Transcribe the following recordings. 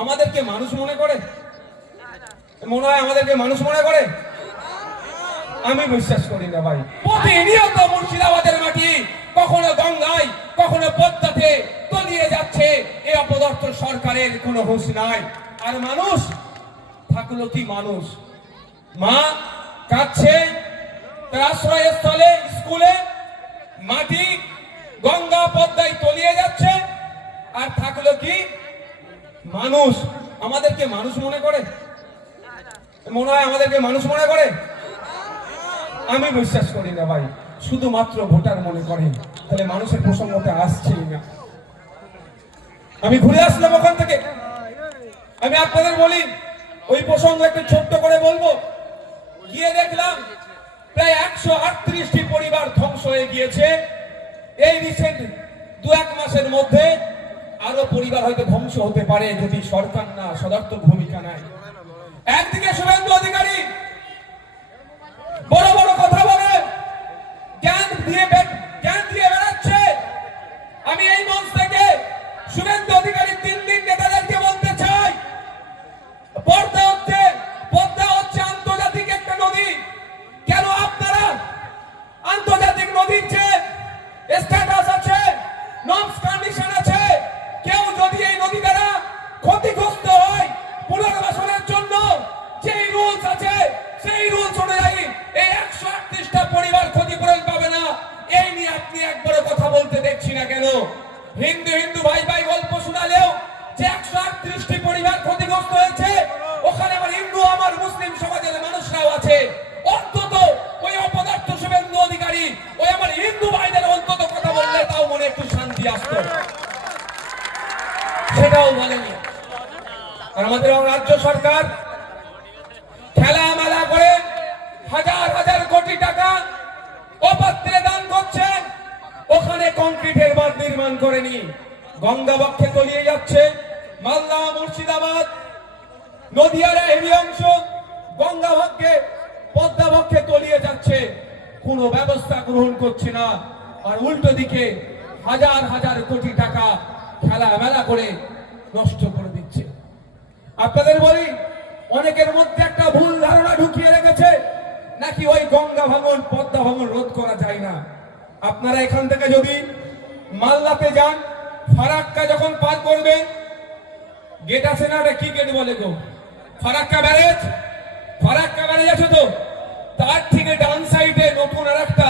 আমাদেরকে মানুষ মনে করে? মনে হয় আমাদেরকে মানুষ মনে করে? আমি বিশ্বাস করি না ভাই। প্রতিনিয়ত মুর্শিদাবাদের মাটি কখনো গঙ্গায়, কখনো পদ্মাতে তলিয়ে যাচ্ছে। এই অপদর্থ সরকারের কোনো হুঁশ নাই। আর মানুষ, থাকল কি মানুষ? মা কাঁদছে তার আশ্রয়স্থলে, স্কুলে মাটি গঙ্গা পদ্মায় তলিয়ে যাচ্ছে। আর থাকল কি মানুষ আমাদেরকে মানুষ মনে করে? মনে হয় আমাদেরকে মানুষ মনে করে? আমি বিশ্বাস করি না ভাই, শুধুমাত্র ভোটার মনে করে। তাহলে মানুষের প্রসঙ্গতে আসছেই না। আমি ঘুরে আসলাম ওখান থেকে। আমি আপনাদের বলি, ওই প্রসঙ্গ একটু ছোট্ট করে বলব। গিয়ে দেখলাম, প্রায় একশো আটত্রিশটি পরিবার ধ্বংস হয়ে গিয়েছে। এই রিসেন্ট দু এক মাসের মধ্যে আরও পরিবার হয়তো ধ্বংস হতে পারে যদি সরকার না সদার্থক ভূমিকা নেয়। একদিকে শুভেন্দু অধিকারী বড় বড় কথা বলে, জ্ঞান দিয়ে জ্ঞান দিয়ে বেড়াচ্ছে। আমি এই মঞ্চ থেকে শুভেন্দু অধিকারী হিন্দু হিন্দু ভাই ভাই গল্প শোনালেও যে একশো আটত্রিশটি পরিবার ক্ষতিগ্রস্ত হয়েছে, ওখানে আমার হিন্দু, আমার মুসলিম সমাজের মানুষরাও আছে। অন্তত ওই অপদার্থ শুভেন্দু অধিকারী, ওই আমার হিন্দু ভাইদের অন্তত কথা বললে তাও মনে একটু শান্তি আসতো। সেটাও বলেনি। আর আমাদের রাজ্য সরকার খেলা মেলা করে হাজার হাজার কোটি টাকা অপাত্রে দান করছে। ওখানে কংক্রিটের বাঁধ নির্মাণ করেনি। গঙ্গা বক্ষে তলিয়ে যাচ্ছে মালদা মুর্শিদাবাদ। নদিয়ার এই অংশ গঙ্গা বক্ষে পদ্মা বক্ষে তলিয়ে যাচ্ছে। কোনো ব্যবস্থা গ্রহণ করছে না। আর উল্টো দিকে হাজার হাজার কোটি টাকা খেলা মেলা করে নষ্ট করে দিচ্ছে। আপনাদের বলি, অনেকের মধ্যে একটা ভুল ধারণা ঢুকিয়ে রেখেছে, নাকি ওই গঙ্গা ভাঙন, পদ্মা ভাঙন রোধ করা যায় না? আপনারা এখান থেকে যদি মালদাতে যান, ফারাক্কা যখন পার করবেন গেট আছে না কি গেট বলে গো? ফারাক্কা ব্যারেজ? ফারাক্কা ব্যারেজ আছে তো? তার থেকে ডান সাইডে নতুন আর একটা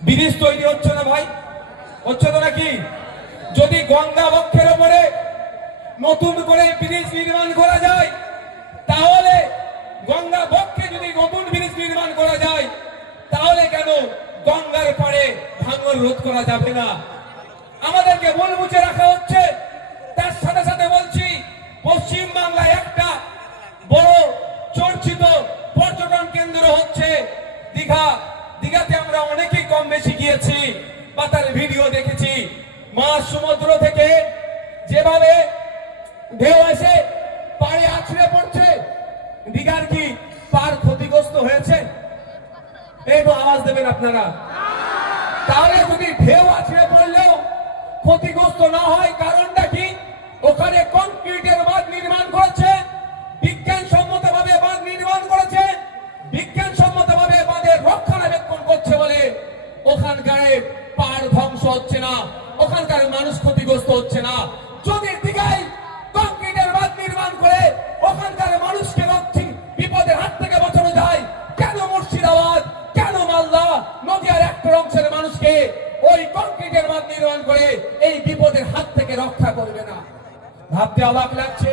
ব্রিজ তৈরি হচ্ছে না ভাই? হচ্ছে তো নাকি? যদি গঙ্গা বক্ষের ওপরে নতুন করে ব্রিজ নির্মাণ করা যায়, তাহলে গঙ্গা বক্ষে যদি নতুন ব্রিজ নির্মাণ করা যায় তাহলে কেন গঙ্গার পাড়ে ভাঙন রোধ করা যাবে না। আমাদেরকে মন মুছে রাখা হচ্ছে। তার সাথে সাথে বলছি, পশ্চিম বাংলায় একটা বড় চর্চিত পর্যটন কেন্দ্র হচ্ছে দীঘা। দীঘাতে আমরা অনেকেই কম বেশি গিয়েছি, বা তার ভিডিও দেখেছি। মা সমুদ্র থেকে যেভাবে ঢেউ এসে পাড়ে আছড়ে পড়ছে, দীঘার কি পার ক্ষতিগ্রস্ত হয়েছে? এই তো আওয়াজ দেবেন আপনারা। তাহলে যদি ঢেউ আছড়ে পড়লেও ক্ষতিগ্রস্ত না হয়, কারণটা কি? ওখানে কংক্রিটের বাঁধ নির্মাণ করেছে বিজ্ঞান সম্মত ভাবে বাঁধ নির্মাণ করেছে বিজ্ঞান সম্মত ভাবে বাঁধের রক্ষণাবেক্ষণ করছে বলে ওখানকার পাড় ধ্বংস হচ্ছে না, ওখানকার মানুষ ক্ষতিগ্রস্ত হচ্ছে না। যদি দীঘায় অবাক লাগছে